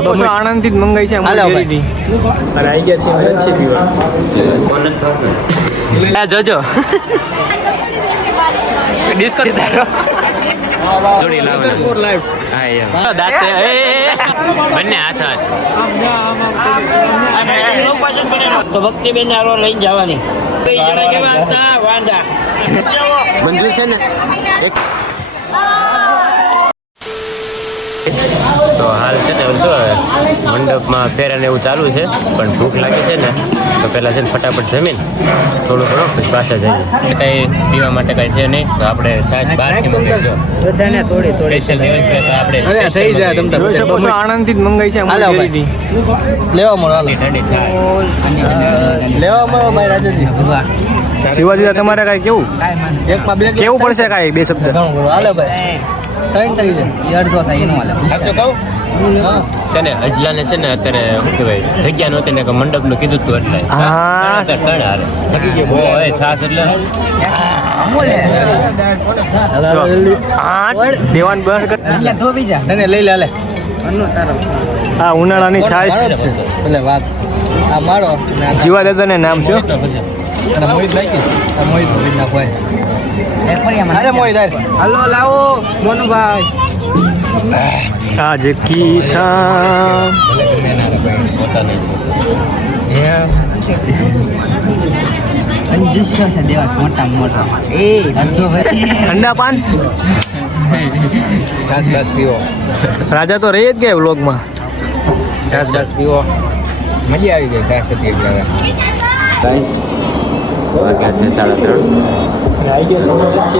આણંદ થી જ મંગાઈ છે અરે આવી ગયા છે પીવા જોજો ડિસ્કાઉન્ટ તારો જોડી લાવ હા એમ દાંતે બંને હાથ તો ભક્તિબેન આરો લઈને જવાની મંજુ છે ને તો હાલ છે ને શું મંડપમાં ફેરાને એવું ચાલુ છે પણ ભૂખ લાગે છે ને તો પહેલાં છે ને ફટાફટ જમીન થોડું ઘણું પછી પાછા જઈએ કંઈ પીવા માટે કંઈ છે નહીં તો આપણે છાશ બહારથી મંગાવી બધાને થોડી સ્પેશિયલ દિવસ તો આપણે થઈ જાય તમને આણંદથી જ મંગાઈ છે લેવા મળો ઠંડી છાશ લેવા મળો ભાઈ રાજાજી શિવાજી તમારે કાંઈ કેવું એકમાં બે કેવું પડશે કાંઈ બે શબ્દ હાલે ભાઈ ત્રણ થઈ જાય અડધો થાય એનું હાલે સાચું કહું છે ને અજલાને છે ને અત્યારે શું કહેવાય જગ્યા નહોતી ને કે મંડપનું કીધું તું એટલે ત્રણ હારે થકી ગયો બહુ હવે છાસ એટલે દેવાન બસ ધોબી જા તને લઈ લે હાલે હા ઉનાળાની છાશ એટલે વાત આ મારો જીવા દાદાને નામ શું મોહિત નાખી મોહિત નાખવાય હલો લાવો મોનુભાઈ આજ કિસાન અંજુસ્યો છે દેવા મોટા મોટા એ ધંધો ભાઈ ઠંડા પાન છાસ બાસ પીવો રાજા તો રહી જ ગયા વ્લોગમાં છાસ બાસ પીવો મજા આવી ગઈ છાસ હતી એટલે ગાઈસ વાગ્યા છે 3:30 આવી ગયા છે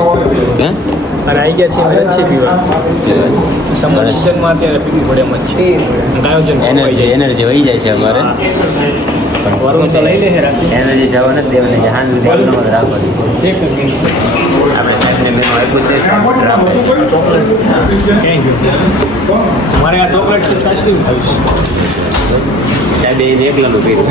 અને આવી ગયા છે લચ્છી પીવા સમર સિઝનમાં અત્યારે પીવી પડે એમ જ છે એનર્જી વહી જાય છે અમારે વરુણ તો લઈ લે છે એનર્જી જવા નથી દેવાની છે હાંજ સુધી રાખવાની આપણે સાહેબને મેનુ આપ્યું છે મારે આ ચોકલેટ છે આઈસ્ક્રીમ ખાવીશ સાહેબ એ એકલાનું પીવું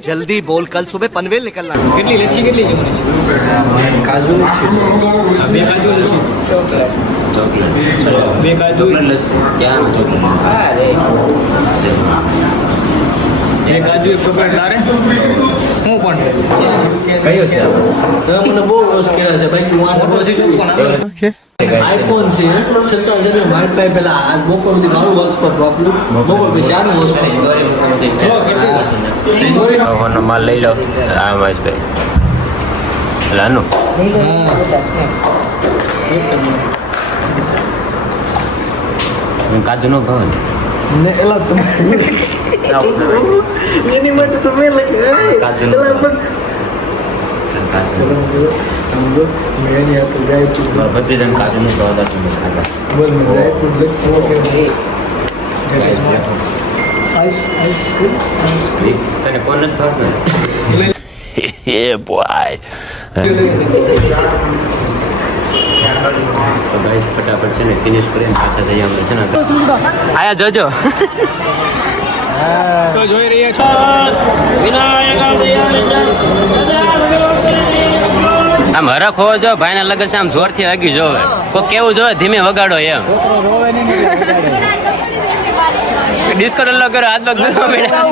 जल्दी बोल कल सुबह पनवेल निकलना કેટલી લચ્છી કેટલી છે काजू બે કાજુ લચ્છી ચોકલેટ બે કાજુ લસ્સી ક્યાં ચોકલેટ એક કાજુ એક ચોકલેટ તારે હું પણ કયો છે મને બહુ રોજ કર્યા છે ભાઈ તું આ આઈફોન છે છતાં છે ને મારી પાસે પેલા આજ બપોર સુધી મારું હોટસ્પોટ વાપરું બપોર પછી આનું હોટસ્પોટ માલ લઈ લો આ મહેશભાઈ લાનું કાજુનો ભાવ ને એલા તમે એની માટે તમે કાજુનો ભત્રીજાને કાજુનો ભાવ હતા તમે ખાતા બોલ મે ડ્રાય ફ્રૂટ લચ્છી વગેરે આઈસ્ક્રીમ તને કોણ નથી ભાવતું બોય તો ગાઈસ ફટાફટ છે ને ફિનિશ કરીને પાછા જઈએ આપણે છે ને આયા જોજો તો જોઈ રહ્યા છો આમ હરખ હોવો જો ભાઈના લગન છે આમ જોરથી વાગી જોવે કોઈ કેવું જોવે ધીમે વગાડો એમ ડિસ્કો ડલ્લો કરો હાથ પગ ધોવા મળ્યા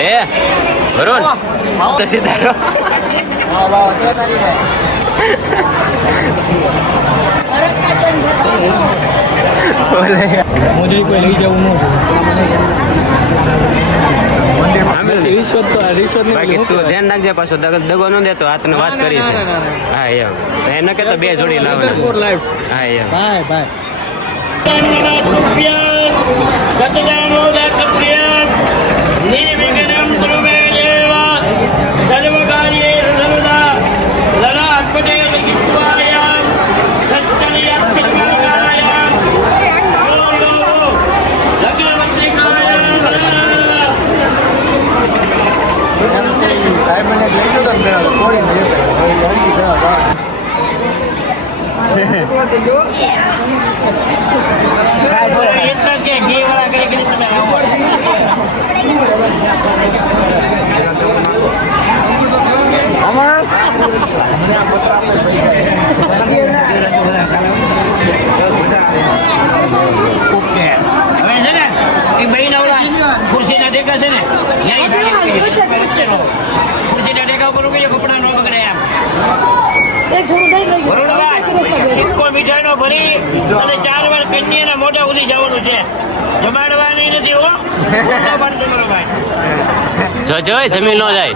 એ વરુણ તો સીધારો મોજડી કોઈ લઈ જવું રિશ્વત બાકી તું ધ્યાન રાખજે પાછો દગો ન દેતો હાથને વાત કરી છે હા એમ એને કે તો બે જોડી લાવવાના હા એમ બાય બાય એટલા કે ઘી વાળા કરી કરી તમે આવો. ઓકે હવે છે ને એ ભાઈ નવરા ખુરશીના ટેકા છે ને ખુરશીના ટેકા ઉપર ઉકેલો કપડા નો બગડે એમ. સિક્કો મીઠાઈનો ભરી અને 4 વાર કન્યાના મોઢા સુધી જવાનું છે. જમાડવાની નથી હો. તમારો ભાઈ જો જમીન નો જાય.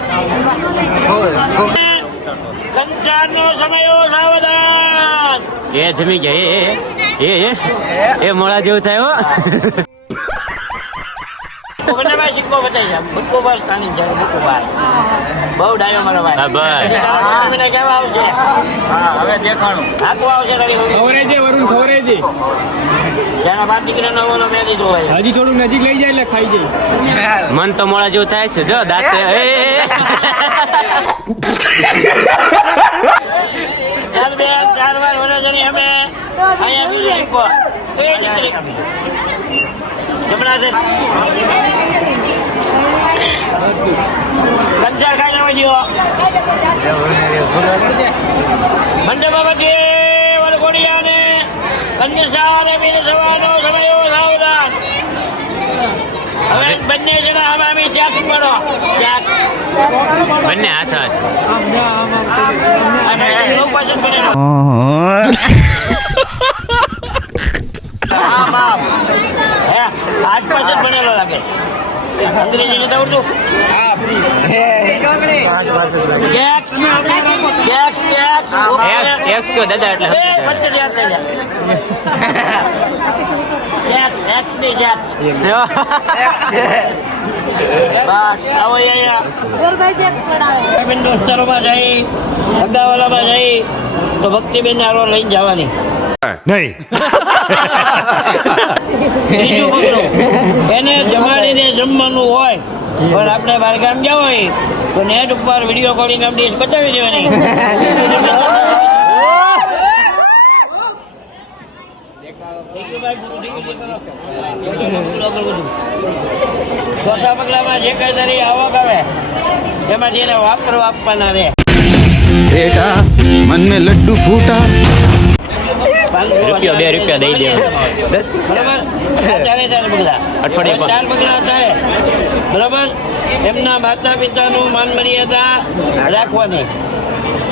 કંસારનો સમયો સાવધાન. એ જમી ગયા એ મોડા જેવું થાય હો. ભાઈ સિક્કો બતાવી છે ભૂટકો બસ સ્થાનિક જાય ભૂટકો બસ બહુ ડાયો મારો ભાઈ. હા બસ કેવા આવશે? હા હવે દેખાણું આખું આવશે ખવરે વરુણ ખવરે છે જાણે બાપ દીકરાનો ઓલો મેં દીધો હોય. હજી થોડું નજીક લઈ જાય એટલે ખાઈ જાય. મન તો મોડા જેવું થાય છે જો દાંત ચાલ બે 4 વાર વડે જણી અમે અહીંયા બીજું સિક્કો એ દીકરી જમણા છે કંસાર ખાઈ જવા દો. મંડપ બાબતે વરઘોડિયાને કંસાર અમીર થવાનો સમય સાવધાન. હવે બંને જણા આમાં ચાક પડો ચાક બંને હાથ અને લોક પસંદ બનેલો હે આજ પસંદ બનેલો લાગે. અંગ્રેજી નથી આવડતું. ચેક્સ ચેક્સ ચેક્સ એક્સ કયો દાદા એટલે પચીસ યાદ લઈ જા. ચેક્સ એક્સ ની ચેક્સ બસ આવો અહીંયા બેન દોસ્તારોમાં જઈ અગાવાલામાં જઈ તો ભક્તિબેન હારો લઈને જવાની નહીં. બીજું પગલું એને જમાડીને જમવાનું હોય પણ આપણે બહાર ગામ જવા હોય તો નેટ ઉપર વિડીયો કોલિંગ આમ ડીશ બતાવી દેવાની. ચોથા પગલામાં જે કઈ તારી આવક આવે એમાંથી એને વાપરવા આપવાના રહે. बेटा मन में लड्डू फूटा. રૂપિયા 2 રૂપિયા દઈ દેવા. બરાબર ચારે પગલા અઠવાડિયે 4 પગલા ચારે બરાબર. એમના માતા પિતાનું માન મર્યાદા રાખવાની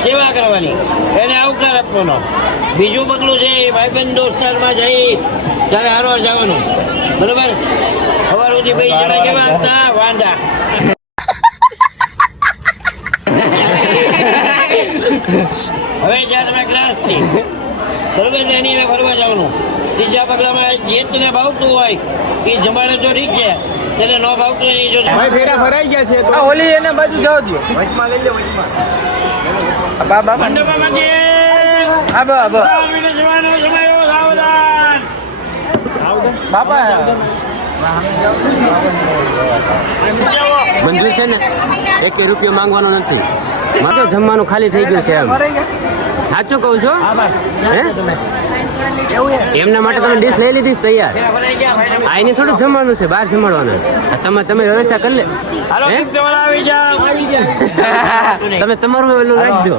સેવા કરવાની એને આવકાર આપવાનો. બીજું પગલું છે ભાઈબંધ દોસ્તારમાં જઈ ત્યારે હારવાર જવાનું બરાબર. સવાર સુધી ભાઈ જણા કેવા હતા વાંધા. હવે જ્યાં તમે ગ્લાસથી બરોબર એની એને ફરવા જવાનું. ત્રીજા પગલામાં જે તને ભાવતું હોય એ જમાડે તો ઠીક છે તેને ન ભાવતું હોય એ જો ભાઈ ફેરા ફરાઈ ગયા છે તો ઓલી એને બાજુ જવા દો. વચમાં લઈ લે વચમાં. મંડપમાં જવાનો સમય સાવધાન. બાપા મંજૂર છે ને 1 રૂપિયો માંગવાનો નથી. મારે તો જમવાનું ખાલી થઈ ગયું છે એમ. સાચું કહું છો હે? એમના માટે તમે ડીશ લઈ લીધી છે તૈયાર. આ એની થોડું જમવાનું છે બહાર જમાડવાનું. તમે વ્યવસ્થા કરી લે. હાલો હે? આવી જાઓ તમે તમારું એલું રાખજો.